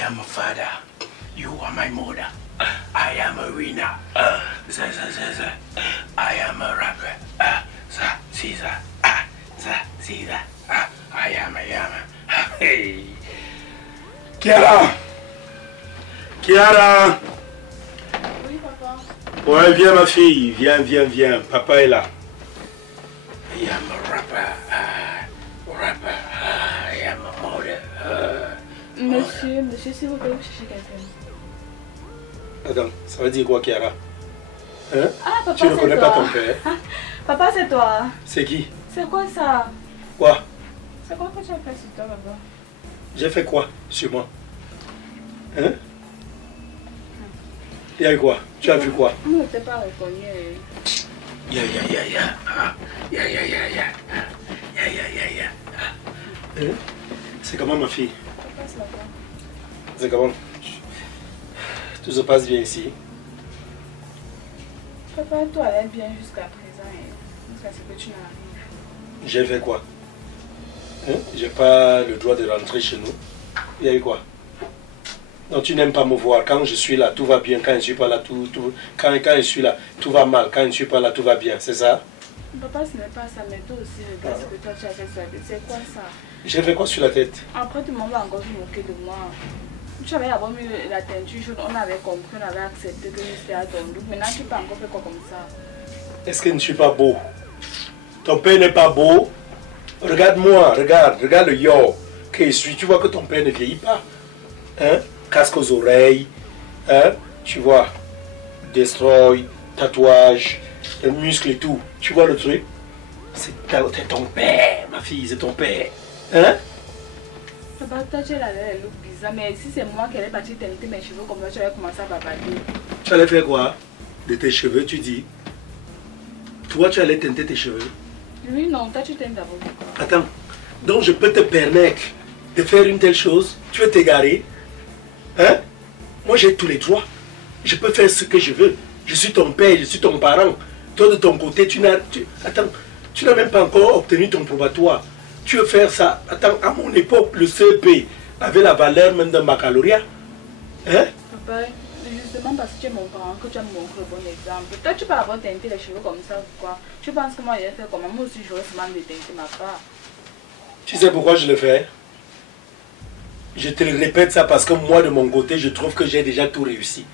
am a father. You are my mother. I am a winner. I am a rapper. I am. Hey. Kiara. Kiara. Oui, papa. Ouais, viens ma fille. Viens. Papa est là. I am a rapper. I am a mother. Monsieur, s'il vous plaît, vous cherchez quelqu'un. Attends, ça veut dire quoi, Kiara? Hein? Ah, papa, tu ne connais toi. pas ton père? Papa, c'est toi. C'est qui? C'est quoi ça? Quoi? C'est quoi que tu as fait sur toi, papa? J'ai fait quoi sur moi? Hein? Il y a eu quoi? Tu as vu quoi? Je ne t'ai pas reconnu. Hein? C'est comment ma fille? Papa, c'est là-bas. C'est comment? Tout se passe bien ici? Papa, toi, elle est bien jusqu'à présent. Jusqu'à ce que tu n'arrives. J'ai fait quoi? Hein? J'ai pas le droit de rentrer chez nous. Il y a eu quoi? Non, tu n'aimes pas me voir. Quand je suis là, tout va bien. Quand je ne suis pas là, quand je suis là, tout va mal. Quand je ne suis pas là, tout va bien. C'est ça? Papa, ce n'est pas ça, mais toi aussi, regarde ce que toi tu as fait sur la tête. C'est quoi ça? J'ai fait quoi sur la tête? Après, tout le monde va encore se moquer de moi. Tu avais d'abord mis la teinture jaune, on avait compris, on avait accepté que c'était à ton doute. Maintenant, tu peux encore faire quoi comme ça? Est-ce que je ne suis pas beau? Ton père n'est pas beau? Regarde-moi, regarde le yo que je suis. Tu vois que ton père ne vieillit pas. Hein? Casque aux oreilles. Hein? Tu vois? Destroy, tatouage, les muscles et tout. Tu vois le truc? C'est ton père, ma fille, c'est ton père. Hein? Papa, toi, tu as l'air look bizarre, mais si c'est moi qui allais partir teinter mes cheveux comme ça, tu allais commencer à bavarder. Tu allais faire quoi? De tes cheveux, tu dis? Toi, tu allais teinter tes cheveux? Oui, non, toi, tu t'aimes d'abord pourquoi? Attends, donc je peux te permettre de faire une telle chose? Tu veux t'égarer? Hein? Moi, j'ai tous les droits. Je peux faire ce que je veux. Je suis ton père, je suis ton parent. Toi, de ton côté, attends, tu n'as même pas encore obtenu ton probatoire. Tu veux faire ça? Attends, à mon époque, le CEP avait la valeur même d'un baccalauréat. Hein? Papa, justement parce que tu es mon parent, que tu as montré le bon exemple. Toi, tu peux avoir teinté les cheveux comme ça, pourquoi? Tu penses que moi, je vais faire comment? Moi aussi, j'aurais seulement de teinter ma part. Tu sais pourquoi je le fais? Je te le répète ça parce que moi, de mon côté, je trouve que j'ai déjà tout réussi.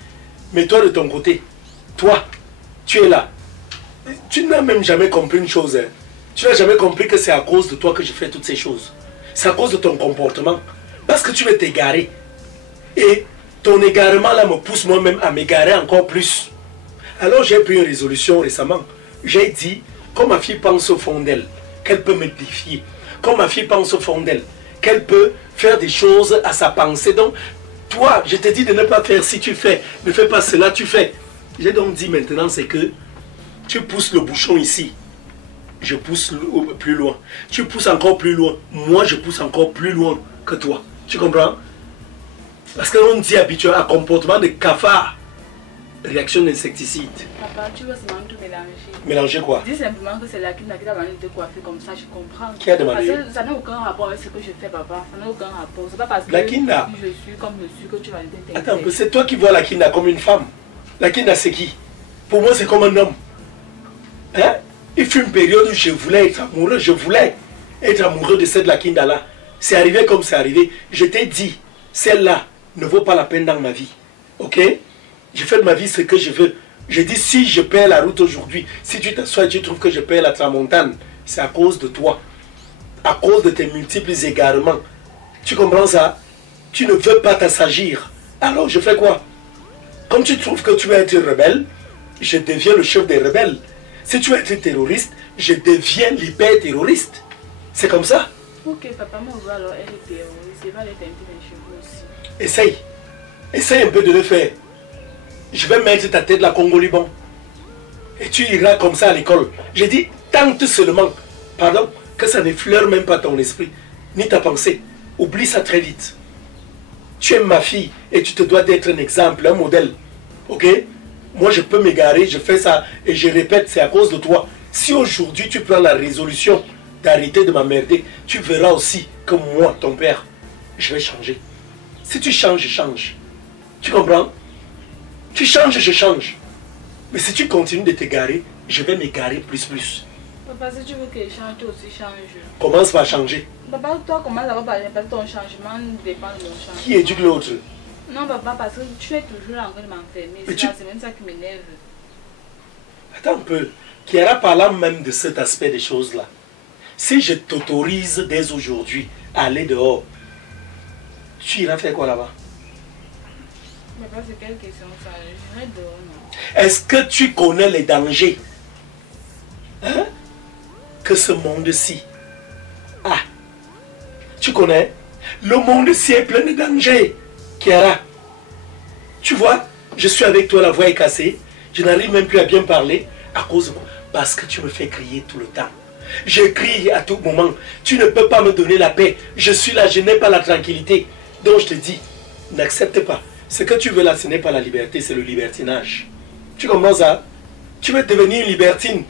Mais toi, de ton côté, toi, tu es là. Tu n'as même jamais compris une chose. Hein. Tu n'as jamais compris que c'est à cause de toi que je fais toutes ces choses. C'est à cause de ton comportement. Parce que tu veux t'égarer. Et ton égarement là me pousse moi-même à m'égarer encore plus. Alors j'ai pris une résolution récemment. J'ai dit, comme ma fille pense au fond d'elle, qu'elle peut me défier. Comme ma fille pense au fond d'elle, qu'elle peut faire des choses à sa pensée. Donc, toi, je te dis de ne pas faire si tu fais. Ne fais pas cela, tu fais. J'ai donc dit maintenant, c'est que tu pousses le bouchon ici. Je pousse plus loin. Tu pousses encore plus loin. Moi, je pousse encore plus loin que toi. Tu comprends? Parce qu'on dit habitué à comportement de cafard. Réaction d'insecticide. Papa, tu veux seulement tout mélanger. Mélanger quoi? Dis simplement que c'est la qui t'a demandé de coiffer comme ça, je comprends. Qui a demandé? Parce que ça n'a aucun rapport avec ce que je fais, papa. Ça n'a aucun rapport. C'est pas parce que La Kinda. je suis comme je suis que tu vas le teinter. Attends, c'est toi qui vois la Kinda comme une femme. La Kinda, c'est qui? Pour moi, c'est comme un homme. Hein? Il fut une période où je voulais être amoureux. Je voulais être amoureux de cette la Kinda là. C'est arrivé comme c'est arrivé. Je t'ai dit, celle-là ne vaut pas la peine dans ma vie. Ok? Je fais de ma vie ce que je veux. Je dis, si je perds la route aujourd'hui, si tu t'assois et tu trouves que je perds la tramontane, c'est à cause de toi. À cause de tes multiples égarements. Tu comprends ça? Tu ne veux pas t'assagir. Alors je fais quoi? Comme tu trouves que tu veux être rebelle, je deviens le chef des rebelles. Si tu veux être terroriste, je deviens l'hyper-terroriste. C'est comme ça? Ok, papa, moi, alors elle est terroriste. Elle va aller teinter mes cheveux aussi. Essaye. Essaye un peu de le faire. Je vais mettre ta tête là, Congo-Liban. Et tu iras comme ça à l'école. J'ai dit, tente seulement. Pardon, que ça n'effleure même pas ton esprit, ni ta pensée. Oublie ça très vite. Tu es ma fille et tu te dois d'être un exemple, un modèle. Ok? Moi, je peux m'égarer, je fais ça et je répète, c'est à cause de toi. Si aujourd'hui tu prends la résolution d'arrêter de m'emmerder, tu verras aussi que moi, ton père, je vais changer. Si tu changes, je change. Tu comprends? Tu changes, je change. Mais si tu continues de t'égarer, je vais m'égarer plus. Papa, si tu veux que je change, toi aussi change. Commence par changer. Papa, toi, comment ça va parler? Parce que ton changement dépend de mon changement. Qui éduque l'autre? Non, papa, parce que tu es toujours en train de m'enfermer. C'est même ça qui m'énerve. Attends un peu. Kiara, parlant même de cet aspect des choses-là, si je t'autorise dès aujourd'hui à aller dehors, tu iras faire quoi là-bas? Papa, c'est quelle question ça? J'irai dehors, non? Est-ce que tu connais les dangers hein, que ce monde-ci a? Tu connais? Le monde-ci est plein de dangers, Kiara. Tu vois, je suis avec toi, la voix est cassée. Je n'arrive même plus à bien parler à cause de moi. Parce que tu me fais crier tout le temps. Je crie à tout moment. Tu ne peux pas me donner la paix. Je suis là, je n'ai pas la tranquillité. Donc je te dis, n'accepte pas. Ce que tu veux là, ce n'est pas la liberté, c'est le libertinage. Tu comprends ça? Tu veux devenir une libertine.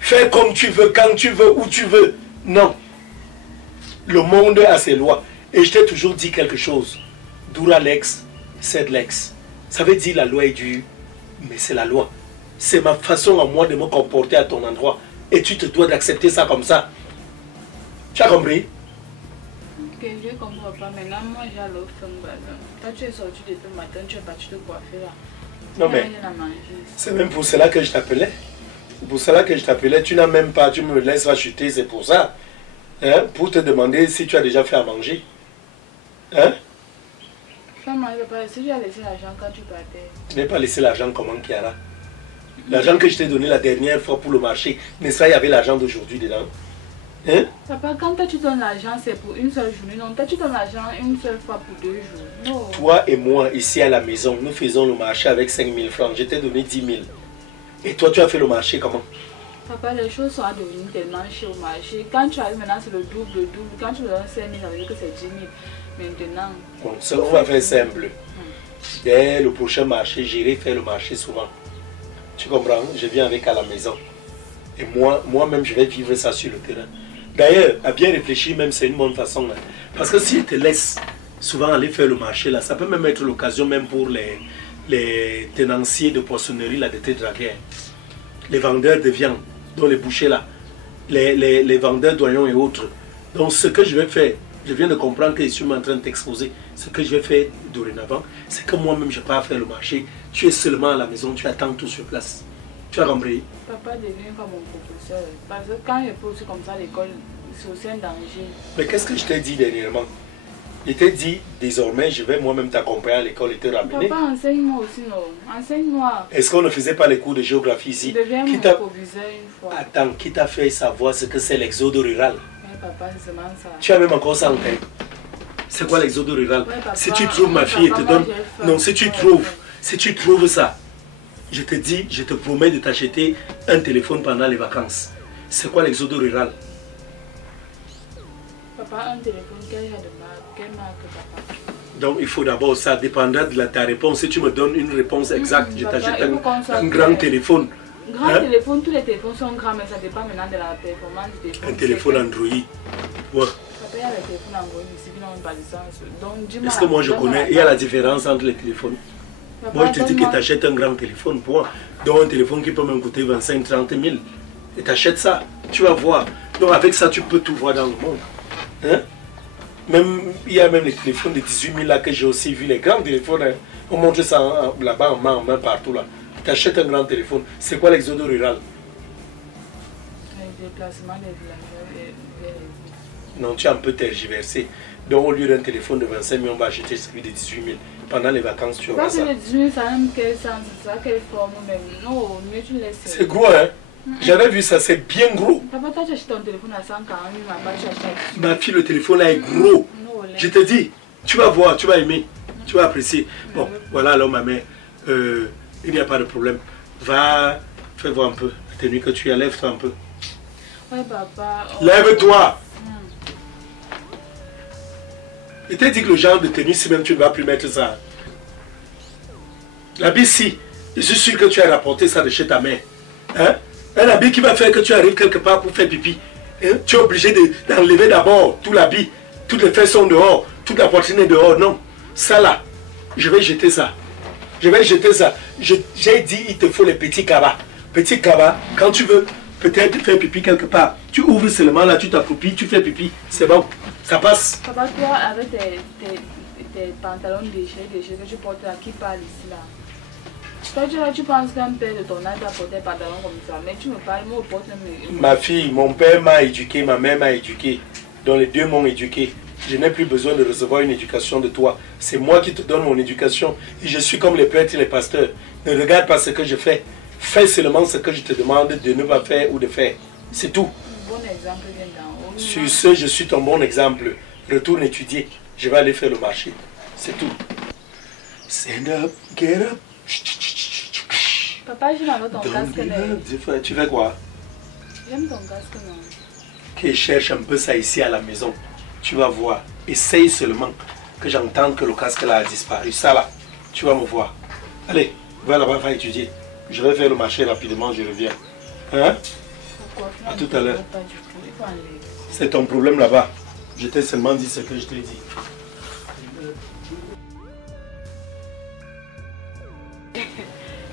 Fais comme tu veux, quand tu veux, où tu veux. Non. Le monde a ses lois. Et je t'ai toujours dit quelque chose. Dura lex, sed lex. Ça veut dire la loi est dure, mais c'est la loi. C'est ma façon à moi de me comporter à ton endroit. Et tu te dois d'accepter ça comme ça. Tu as compris? Ok, je comprends pas. Maintenant, moi j'ai l'autre femme. Toi, tu es sorti depuis le matin, tu es parti te coiffer là. Non mais, c'est même pour cela que je t'appelais. C'est pour cela que je t'appelais. Tu n'as même pas, tu me laisses chuter, c'est pour ça. Hein? Pour te demander si tu as déjà fait à manger. Hein? Si tu as laissé l'argent quand tu partais. Tu n'as pas laissé l'argent comment, Kiara? L'argent que je t'ai donné la dernière fois pour le marché, n'est-ce pas, il y avait l'argent d'aujourd'hui dedans. Hein? Papa, quand toi tu donnes l'argent, c'est pour une seule journée. Non, toi tu donnes l'argent une seule fois pour 2 jours. Non. Toi et moi, ici à la maison, nous faisons le marché avec 5 000 francs. Je t'ai donné 10 000. Et toi, tu as fait le marché comment? Papa, les choses sont devenues tellement chères au marché. Quand tu arrives maintenant, c'est le double. Quand tu me donnes 5 000, ça veut dire que c'est 10 000. Maintenant. Bon, ça, on va faire simple. Dès le prochain marché, j'irai faire le marché souvent. Tu comprends? Je viens avec à la maison. Et moi-même, je vais vivre ça sur le terrain. D'ailleurs, à bien réfléchir, même, c'est une bonne façon. Là. Parce que si je te laisse souvent aller faire le marché, là, ça peut même être l'occasion même pour les tenanciers de poissonnerie là, de te draguer. Les vendeurs de viande, dont les bouchers là, les vendeurs d'oignons et autres. Donc, ce que je vais faire, je viens de comprendre que je suis en train de t'exposer. Ce que je vais faire dorénavant, c'est que moi-même, je pars faire le marché. Tu es seulement à la maison, tu attends tout sur place. Tu as compris? Papa devient comme mon professeur. Parce que quand je pose comme ça à l'école, c'est aussi un danger. Mais qu'est-ce que je t'ai dit dernièrement? Je t'ai dit, désormais, je vais moi-même t'accompagner à l'école et te ramener. Papa, enseigne-moi aussi, non? Enseigne-moi. Est-ce qu'on ne faisait pas les cours de géographie ici? Je deviens mon proviseur une fois. Attends, qui t'a fait savoir ce que c'est l'exode rural? Oui, papa, c'est seulement ça. Tu as même encore ça en tête. C'est quoi l'exode rural? Oui, papa, si tu trouves ma fille, elle te donne... Non, si tu trouves ça, je te dis, je te promets de t'acheter un téléphone pendant les vacances. C'est quoi l'exode rural? Papa, un téléphone, quelle marque, papa? Donc il faut d'abord, ça dépendra de ta réponse. Si tu me donnes une réponse exacte, je t'achète un grand téléphone. Grand téléphone, tous les téléphones sont grands, mais ça dépend maintenant de la performance du téléphone. Un téléphone Android. Ouais. Papa, il y a les téléphones Android ici qui n'ont pas de licence. Est-ce que moi je connais? Il y a la différence entre les téléphones. Papa, moi je te dis que tu achètes un grand téléphone, point. Donc un téléphone qui peut même coûter 25-30 000. Et tu achètes ça, tu vas voir. Donc avec ça, tu peux tout voir dans le monde. Hein? Même, il y a même les téléphones de 18 000 là que j'ai aussi vu, les grands téléphones. Hein. On montre ça là-bas en main partout là. Tu achètes un grand téléphone. C'est quoi l'exode rural? Le déplacement des villages. Non, tu as un peu tergiversé. Donc au lieu d'un téléphone de 25 000, on va acheter celui de 18 000. Pendant les vacances, tu auras ça. Quand c'est de 18 000, ça même quel sens, ça quelle forme même. Non, mieux tu laisses. C'est gros, hein? J'avais vu ça, c'est bien gros. Papa, toi tu achètes ton téléphone à 140 000, tu achètes. Ma fille, le téléphone là est gros. Je te dis, tu vas voir, tu vas aimer, tu vas apprécier. Bon, voilà alors ma mère, il n'y a pas de problème. Va, fais voir un peu la tenue que tu as, lève-toi un peu. Ouais, papa. Lève-toi. Je t'ai dit que le genre de tenue, si même tu ne vas plus mettre ça. L'habit, si, je suis sûr que tu as rapporté ça de chez ta mère. Hein? Un habit qui va faire que tu arrives quelque part pour faire pipi. Hein? Tu es obligé d'enlever d'abord tout l'habit. Toutes les fesses sont dehors. Toute la poitrine est dehors. Non. Ça là, je vais jeter ça. Je vais jeter ça. J'ai dit, il te faut les petits cabas. Petits cabas, quand tu veux peut-être faire pipi quelque part, tu ouvres seulement là, tu t'accroupis, tu fais pipi, c'est bon, ça passe. Papa, toi, avec tes pantalons déchirés que tu portes là, qui parle ici là. Toi, tu penses qu'un père de ton âge va porter des pantalons comme ça, mais tu me parles, moi, je porte mes... Ma fille, mon père m'a éduqué, ma mère m'a éduqué. Donc les deux m'ont éduqué. Je n'ai plus besoin de recevoir une éducation de toi. C'est moi qui te donne mon éducation. Et je suis comme les prêtres et les pasteurs. Ne regarde pas ce que je fais. Fais seulement ce que je te demande de ne pas faire ou de faire. C'est tout. Bon exemple vient d'en haut. Sur ce, je suis ton bon exemple. Retourne étudier. Je vais aller faire le marché. C'est tout. Stand up, get up. Papa, j'aime avec ton casque. Tu fais quoi? J'aime ton casque, non? Que cherche un peu ça ici à la maison. Tu vas voir. Essaye seulement que j'entende que le casque là a disparu. Ça là, tu vas me voir. Allez, va là-bas, va étudier. Je vais faire le marché rapidement, je reviens. Hein? À tout à l'heure. C'est ton problème là-bas. Je t'ai seulement dit ce que je t'ai dit.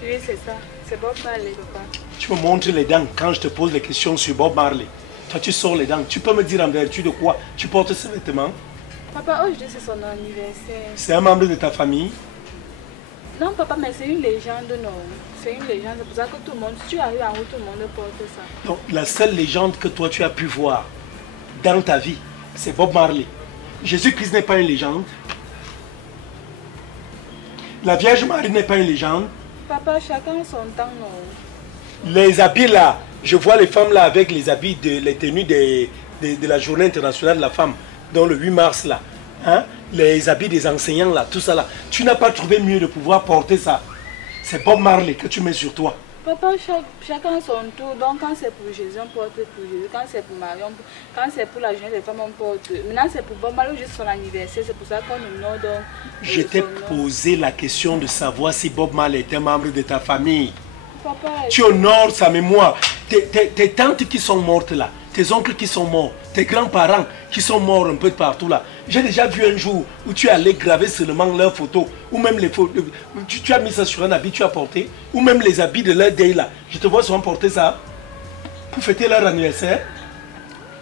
Oui, c'est ça. C'est Bob Marley, papa. Tu me montres les dents quand je te pose des questions sur Bob Marley. Toi, tu sors les dents. Tu peux me dire en vertu de quoi tu portes ces vêtements? Papa, aujourd'hui c'est son anniversaire. C'est un membre de ta famille? Non, papa, mais c'est une légende, non. C'est une légende. C'est pour ça que tout le monde, si tu arrives en haut, tout le monde porte ça. Donc, la seule légende que toi, tu as pu voir dans ta vie, c'est Bob Marley. Jésus-Christ n'est pas une légende. La Vierge Marie n'est pas une légende. Papa, chacun son temps, non. Les habits là, je vois les femmes là avec les habits, les tenues de la journée internationale de la femme, dans le 8 mars là. Hein? Les habits des enseignants là, tout ça là. Tu n'as pas trouvé mieux de pouvoir porter ça. C'est Bob Marley que tu mets sur toi. Papa, chacun son tour. Donc quand c'est pour Jésus, on porte pour Jésus. Quand c'est pour Marie, quand c'est pour la journée des femmes, on porte. Maintenant c'est pour Bob Marley, juste son anniversaire. C'est pour ça qu'on nous nomme donc. Je t'ai posé la question de savoir si Bob Marley est un membre de ta famille. Papa, tu honores sa mémoire. Tes tantes qui sont mortes là, tes oncles qui sont morts, tes grands-parents qui sont morts un peu de partout là. J'ai déjà vu un jour où tu es allé graver seulement leurs photos, ou même les photos, tu as mis ça sur un habit, tu as porté, ou même les habits de leur day là. Je te vois souvent porter ça pour fêter leur anniversaire.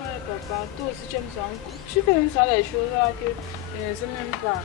Ouais, papa, toi aussi tu aimes ça. Tu fais même ça les choses là que je ne sais même pas.